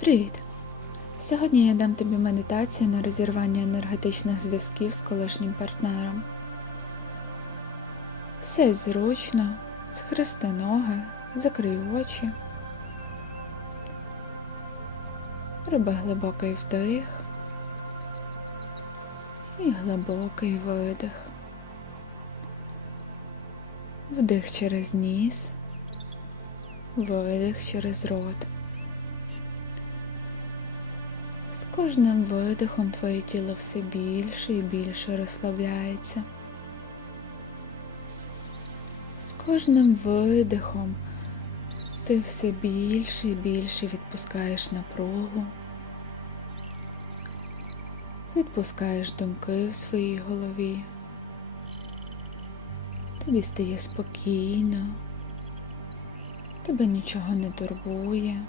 Привіт! Сьогодні я дам тобі медитацію на розірвання енергетичних зв'язків з колишнім партнером. Сядь зручно, схрести ноги, закрий очі. Роби глибокий вдих і глибокий видих. Вдих через ніс, видих через рот. Кожним видихом твоє тіло все більше і більше розслабляється. З кожним видихом ти все більше і більше відпускаєш напругу, відпускаєш думки в своїй голові. Тобі стає спокійно, тебе нічого не турбує.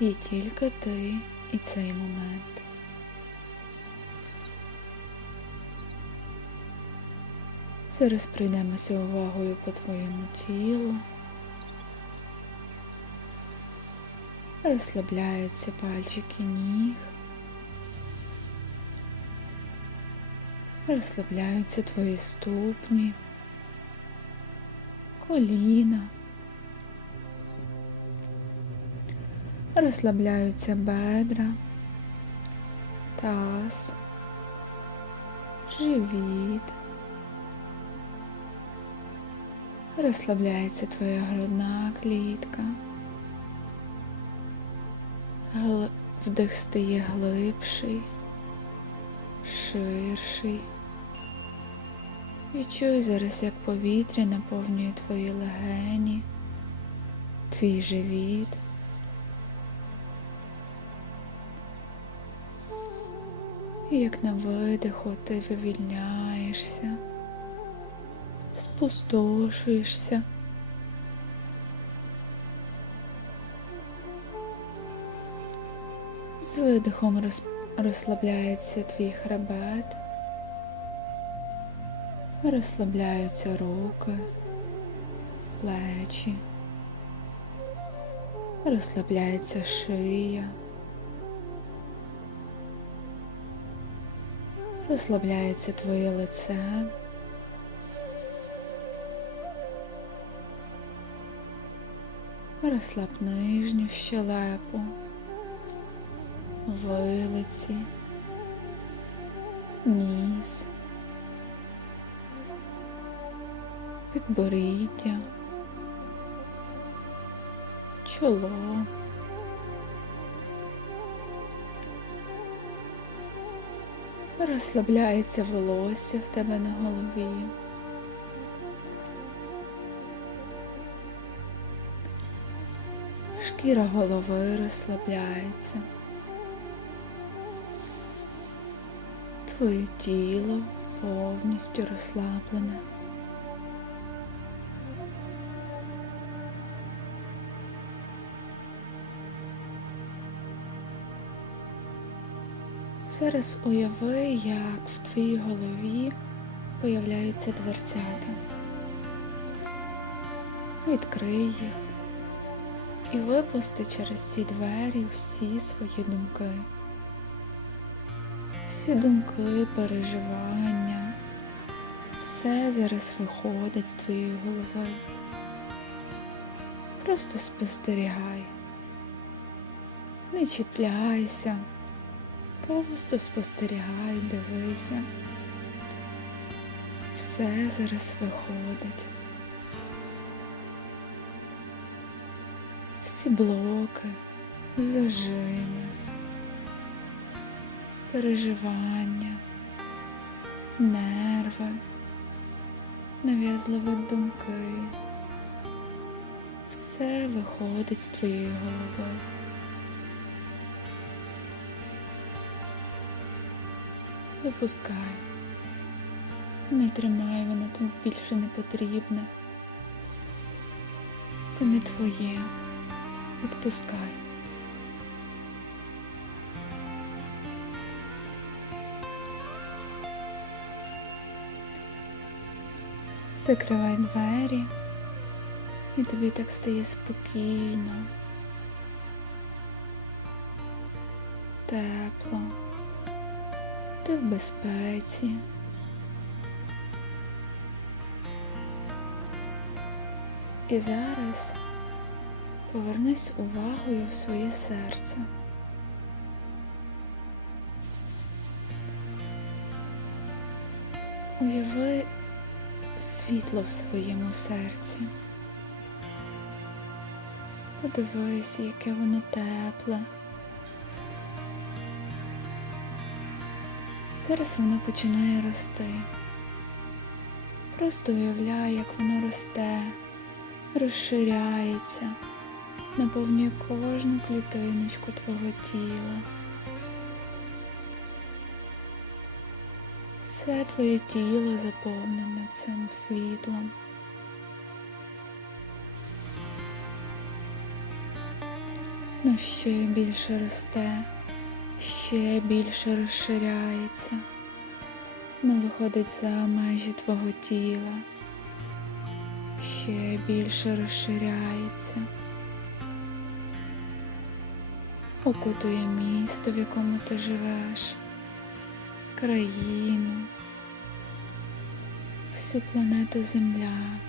Є тільки ти і цей момент. Зараз прийдемося увагою по твоєму тілу. Розслабляються пальчики ніг. Розслабляються твої ступні, коліна. Розслабляються бедра, таз, живіт. Розслабляється твоя грудна клітка. Вдих стає глибший, ширший. Відчуй зараз, як повітря наповнює твої легені, твій живіт. Як на видиху ти вивільняєшся, спустошуєшся. З видихом роз- розслабляється твій хребет, розслабляються руки, плечі, розслабляється шия. Розслабляється твоє лице. Розслаб нижню щелепу, вилиці, ніс, підборіддя, чоло. Розслабляється волосся в тебе на голові. Шкіра голови розслабляється. Твоє тіло повністю розслаблене. Зараз уяви, як в твоїй голові появляються дверцята. Відкрий їх і випусти через ці двері всі свої думки. Всі думки, переживання, все зараз виходить з твоєї голови. Просто спостерігай, не чіпляйся. Просто спостерігай, дивися. Все зараз виходить. Всі блоки, зажими, переживання, нерви, нав'язливі думки. Все виходить з твоєї голови. Випускай. Не тримай, воно тут більше не потрібне. Це не твоє. Відпускай. Закривай двері, і тобі так стає спокійно. тепло, ти в безпеці. І зараз повернись увагою в своє серце. Уяви світло в своєму серці. Подивись, яке воно тепле. Зараз воно починає рости. Просто уявляй, як воно росте, розширяється, наповнює кожну клітиночку твого тіла. Все твоє тіло заповнене цим світлом. Ну ще більше росте, ще більше розширяється, ну виходить за межі твого тіла, ще більше розширяється, окутує місто, в якому ти живеш, країну, всю планету Земля.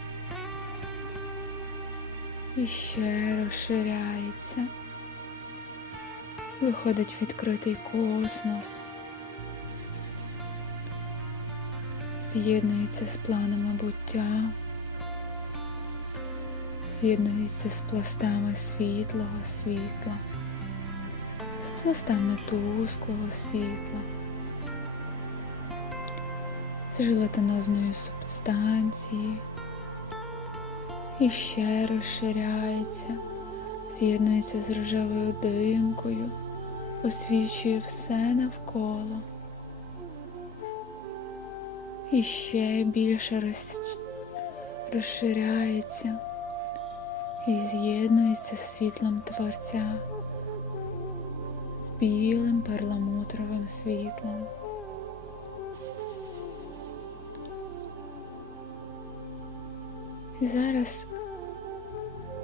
І ще розширяється виходить відкритий космос, з'єднується з планами буття, з'єднується з пластами світлого світла, з пластами тусклого світла, з желатинозною субстанцією. І ще розширяється, з'єднується з рожевою димкою освічує все навколо. І ще більше роз... розширяється і з'єднується з світлом Творця, з білим перламутровим світлом. І зараз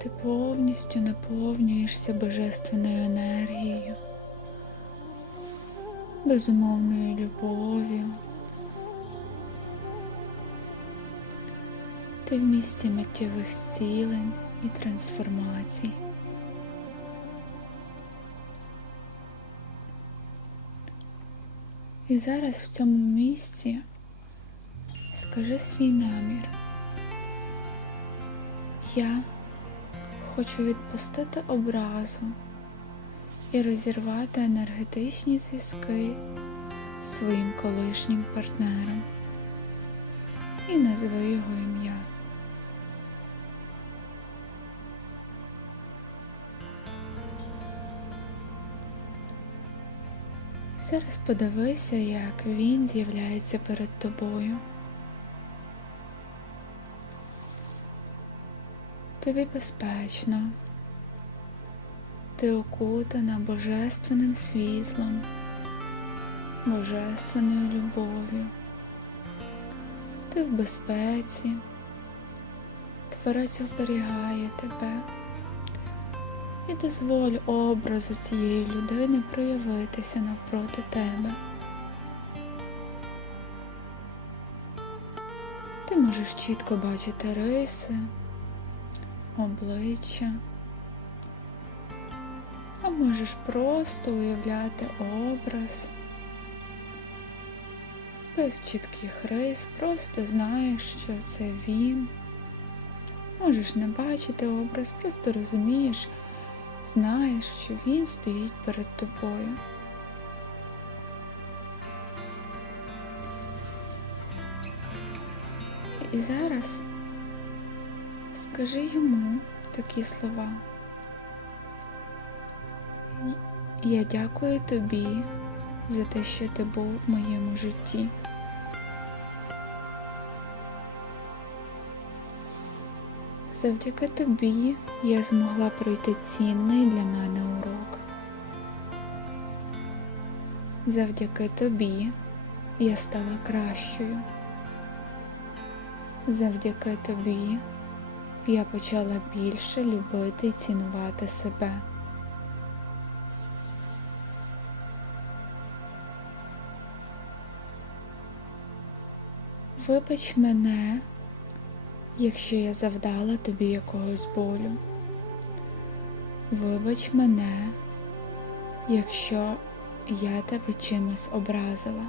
ти повністю наповнюєшся божественною енергією безумовною любов'ю. Ти в місці миттєвих зцілень і трансформацій. І зараз в цьому місці скажи свій намір. Я хочу відпустити образу і розірвати енергетичні зв'язки з своїм колишнім партнером і назви його ім'я. Зараз подивися, як він з'являється перед тобою. Тобі безпечно ти окутана божественним світлом, божественною любов'ю. Ти в безпеці, Творець оберігає тебе і дозволь образу цієї людини проявитися навпроти тебе. Ти можеш чітко бачити риси, обличчя можеш просто уявляти образ. Без чітких рис, просто знаєш, що це він. Можеш не бачити образ, просто розумієш, знаєш, що він стоїть перед тобою. І зараз скажи йому такі слова. Я дякую тобі за те, що ти був в моєму житті. Завдяки тобі я змогла пройти цінний для мене урок. Завдяки тобі я стала кращою. Завдяки тобі я почала більше любити і цінувати себе. Вибач мене, якщо я завдала тобі якогось болю. Вибач мене, якщо я тебе чимось образила.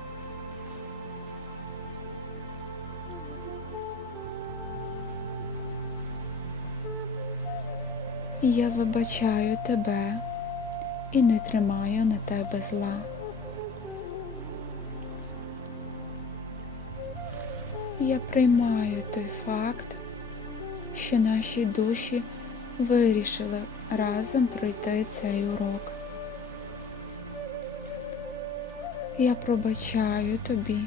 Я вибачаю тебе і не тримаю на тебе зла. Я приймаю той факт, що наші душі вирішили разом пройти цей урок. Я пробачаю тобі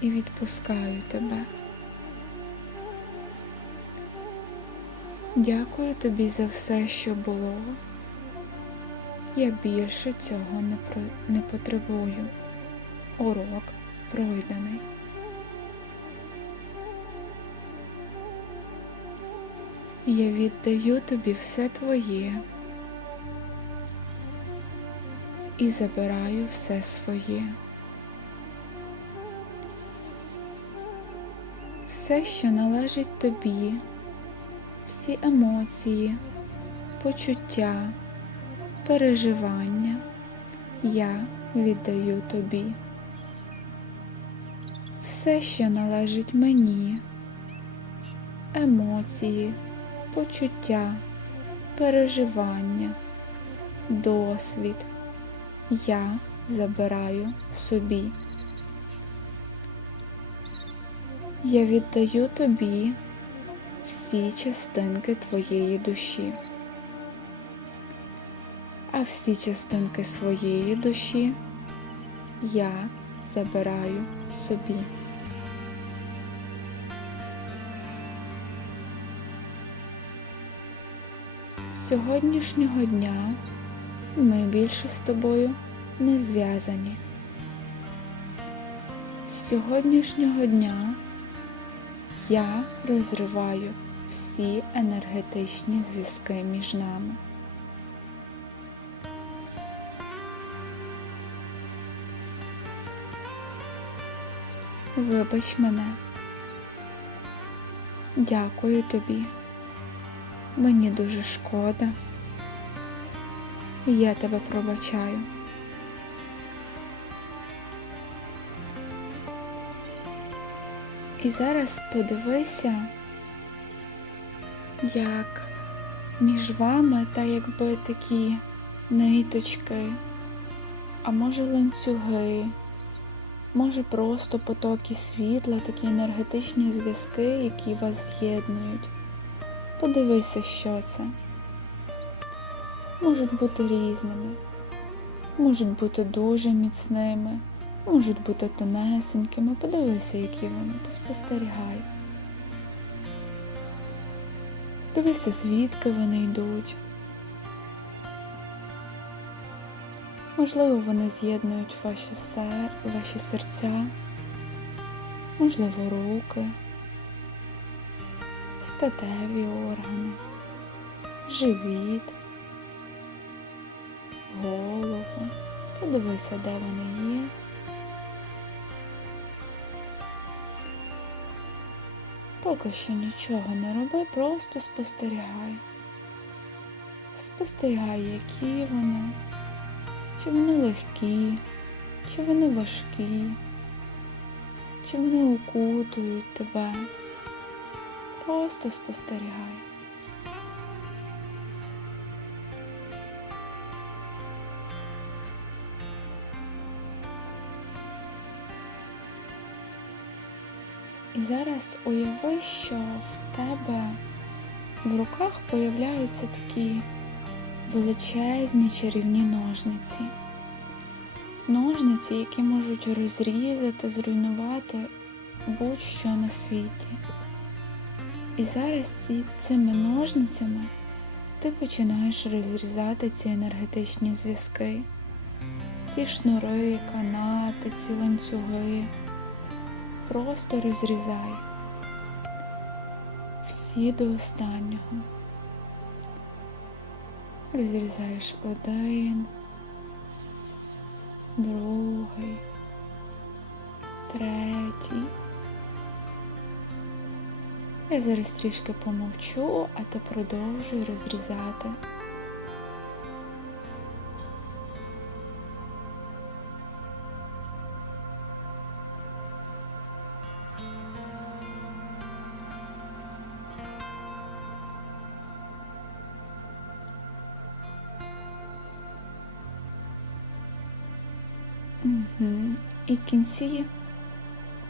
і відпускаю тебе. Дякую тобі за все, що було. Я більше цього не, потребую. Урок пройдений. Я віддаю тобі все твоє і забираю все своє. Все, що належить тобі, всі емоції, почуття, переживання я віддаю тобі. Все, що належить мені, емоції, почуття, переживання, досвід я забираю собі. Я віддаю тобі всі частинки твоєї душі, а всі частинки своєї душі я забираю собі. Сьогоднішнього дня ми більше з тобою не зв'язані. З сьогоднішнього дня я розриваю всі енергетичні зв'язки між нами. Вибач мене. Дякую тобі. Мені дуже шкода. Я тебе пробачаю. І зараз подивися, як між вами та якби такі ниточки, а може ланцюги, може просто потоки світла, такі енергетичні зв'язки, які вас з'єднують. Подивися, що це. Можуть бути різними, можуть бути дуже міцними, можуть бути тонесенькими. Подивися, які вони, поспостерігай. Дивися, звідки вони йдуть. Можливо, вони з'єднують ваші, сер... ваші серця, можливо, руки, статеві органи, живіт, голову. Подивися, де вони є. Поки що нічого не роби, просто спостерігай. Спостерігай, які вони, чи вони легкі, чи вони важкі, чи вони укутують тебе. Просто спостерігай. І зараз уяви, що в тебе в руках появляються такі величезні чарівні ножниці. Ножниці, які можуть розрізати, зруйнувати будь-що на світі. І зараз цими ножницями ти починаєш розрізати ці енергетичні зв'язки, ці шнури, канати, ці ланцюги. Просто розрізай всі до останнього. Розрізаєш один, другий, третій, Я зараз трішки помовчу, а ти продовжуй розрізати. Угу. І кінці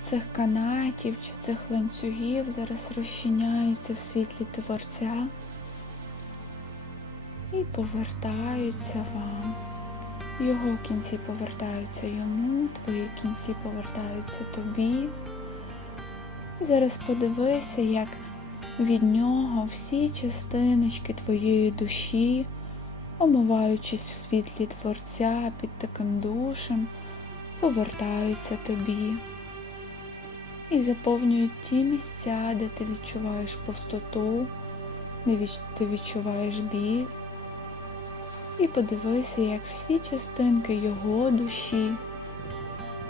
цих канатів чи цих ланцюгів зараз розчиняються в світлі творця і повертаються вам. Його кінці повертаються йому, твої кінці повертаються тобі. І зараз подивися, як від нього всі частиночки твоєї душі, омиваючись в світлі творця під таким душем, повертаються тобі і заповнюють ті місця, де ти відчуваєш пустоту, де ти відчуваєш біль. І подивися, як всі частинки його душі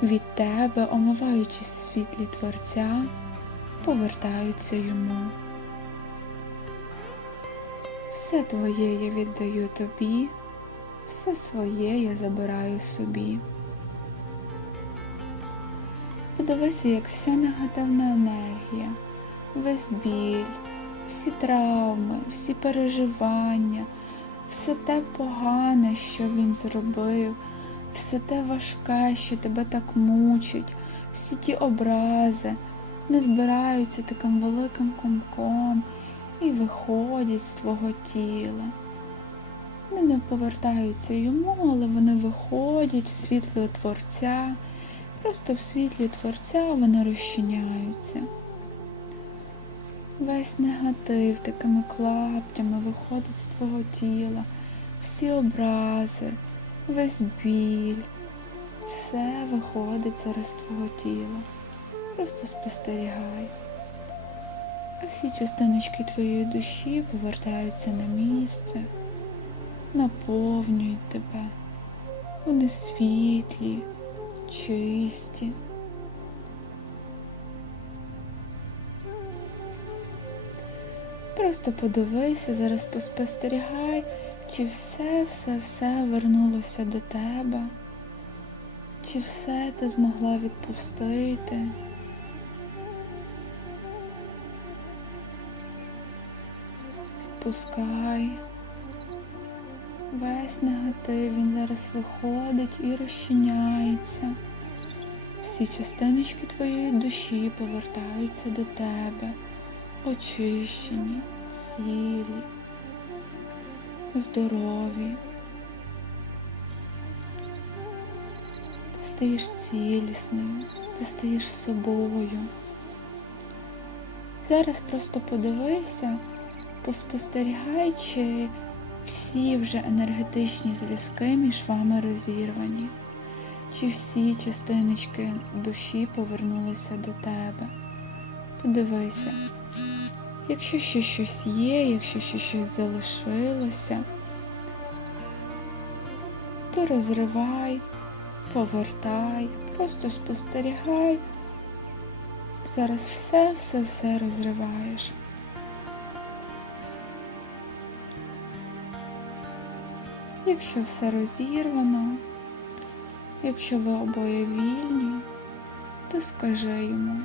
від тебе, омиваючись в світлі Творця, повертаються йому. Все твоє я віддаю тобі, все своє я забираю собі. Подивися, як вся негативна енергія, весь біль, всі травми, всі переживання, все те погане, що він зробив, все те важке, що тебе так мучить, всі ті образи не збираються таким великим комком і виходять з твого тіла. Вони не повертаються йому, але вони виходять в світло Творця. Просто в світлі Творця вони розчиняються. Весь негатив такими клаптями виходить з твого тіла, всі образи, весь біль, все виходить зараз з твого тіла. Просто спостерігай. А всі частиночки твоєї душі повертаються на місце, наповнюють тебе. Вони світлі, чисті. Просто подивися, зараз поспостерігай, чи все, все, все вернулося до тебе, чи все ти змогла відпустити. Відпускай. Весь негатив він зараз виходить і розчиняється. Всі частиночки твоєї душі повертаються до тебе, очищені, цілі, здорові. Ти стаєш цілісною, ти стаєш собою. Зараз просто подивися, поспостерігай, чи всі вже енергетичні зв'язки між вами розірвані, чи всі частиночки душі повернулися до тебе. Подивися, якщо ще щось є, якщо ще щось залишилося, то розривай, повертай, просто спостерігай. Зараз все, все, все розриваєш. Якщо все розірвано, якщо ви обоє вільні, то скажи йому,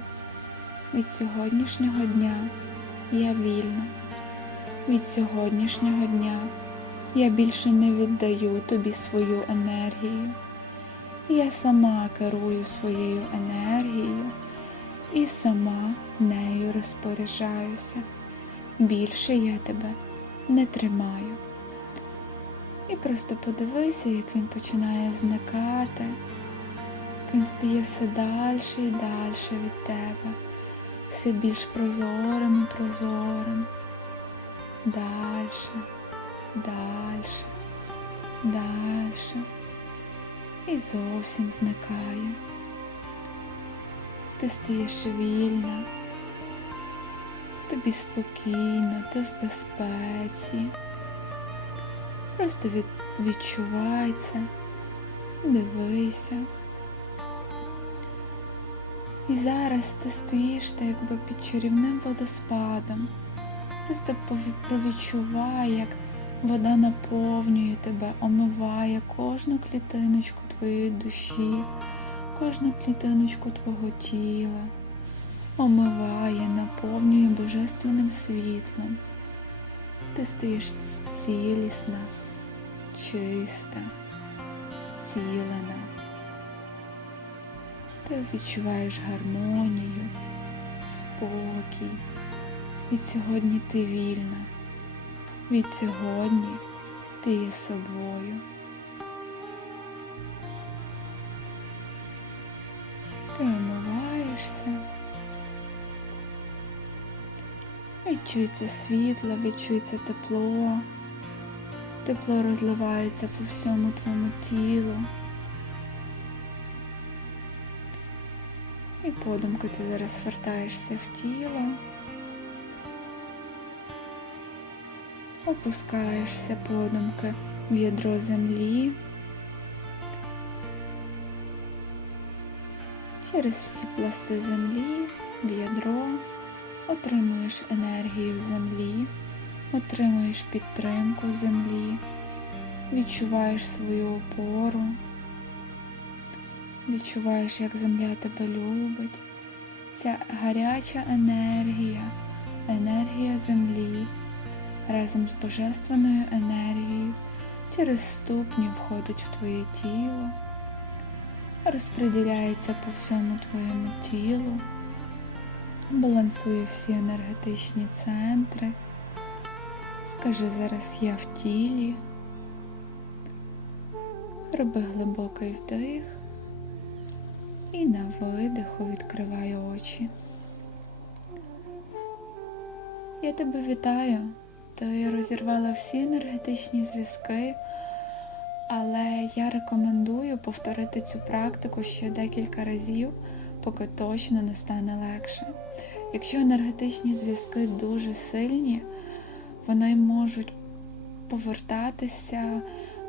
від сьогоднішнього дня я вільна. Від сьогоднішнього дня я більше не віддаю тобі свою енергію. Я сама керую своєю енергією і сама нею розпоряджаюся. Більше я тебе не тримаю. І просто подивися, як він починає зникати, як він стає все далі і далі від тебе, все більш прозорим і прозорим. Дальше, дальше, дальше. І зовсім зникає. Ти стаєш вільна, тобі спокійно, ти в безпеці. Просто від, відчувай це, дивися. І зараз ти стоїш так якби під чарівним водоспадом. Просто провідчувай, як вода наповнює тебе, омиває кожну клітиночку твоєї душі, кожну клітиночку твого тіла, омиває, наповнює божественним світлом. Ти стаєш ц- цілісна, чиста, зцілена. Ти відчуваєш гармонію, спокій. Від сьогодні ти вільна. Від сьогодні ти є собою. Ти омиваєшся. Відчується світло, відчується тепло. Тепло розливається по всьому твоєму тілу. І подумки ти зараз вертаєшся в тіло. Опускаєшся подумки в ядро землі. Через всі пласти землі в ядро отримуєш енергію землі, отримуєш підтримку землі, відчуваєш свою опору, відчуваєш, як земля тебе любить. Ця гаряча енергія, енергія землі разом з божественною енергією через ступні входить в твоє тіло, розподіляється по всьому твоєму тілу, балансує всі енергетичні центри. Скажи зараз я в тілі. Роби глибокий вдих і на видиху відкривай очі. Я тебе вітаю. Ти розірвала всі енергетичні зв'язки, але я рекомендую повторити цю практику ще декілька разів, поки точно не стане легше. Якщо енергетичні зв'язки дуже сильні, вони можуть повертатися,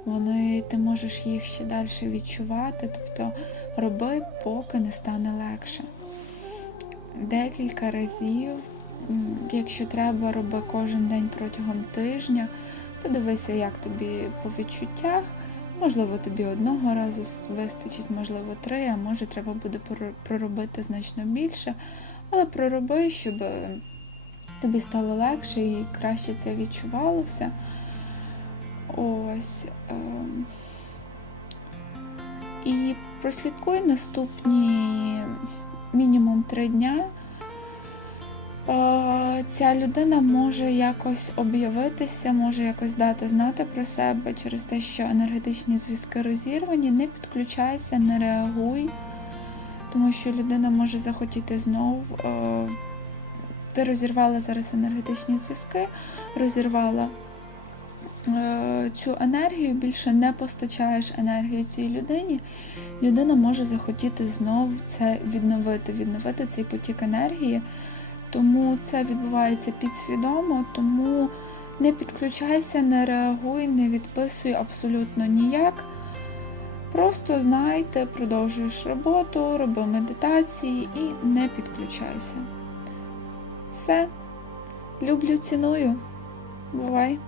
вони, ти можеш їх ще далі відчувати, тобто роби, поки не стане легше. Декілька разів Якщо треба, роби кожен день протягом тижня. Подивися, як тобі по відчуттях. Можливо, тобі одного разу вистачить, можливо, три, а може треба буде проробити значно більше. Але пророби, щоб тобі стало легше і краще це відчувалося. Ось. ем. І прослідкуй наступні мінімум три дня. Е, Ця людина може якось об'явитися, може якось дати знати про себе через те, що енергетичні зв'язки розірвані. Не підключайся, не реагуй, тому що людина може захотіти знов. Ти розірвала зараз енергетичні зв'язки, розірвала е, цю енергію, більше не постачаєш енергію цій людині. Людина може захотіти знов це відновити, відновити цей потік енергії. Тому це відбувається підсвідомо, тому не підключайся, не реагуй, не відписуй абсолютно ніяк. Просто знай, ти продовжуєш роботу, роби медитації і не підключайся. Все. Люблю, ціную. Бувай!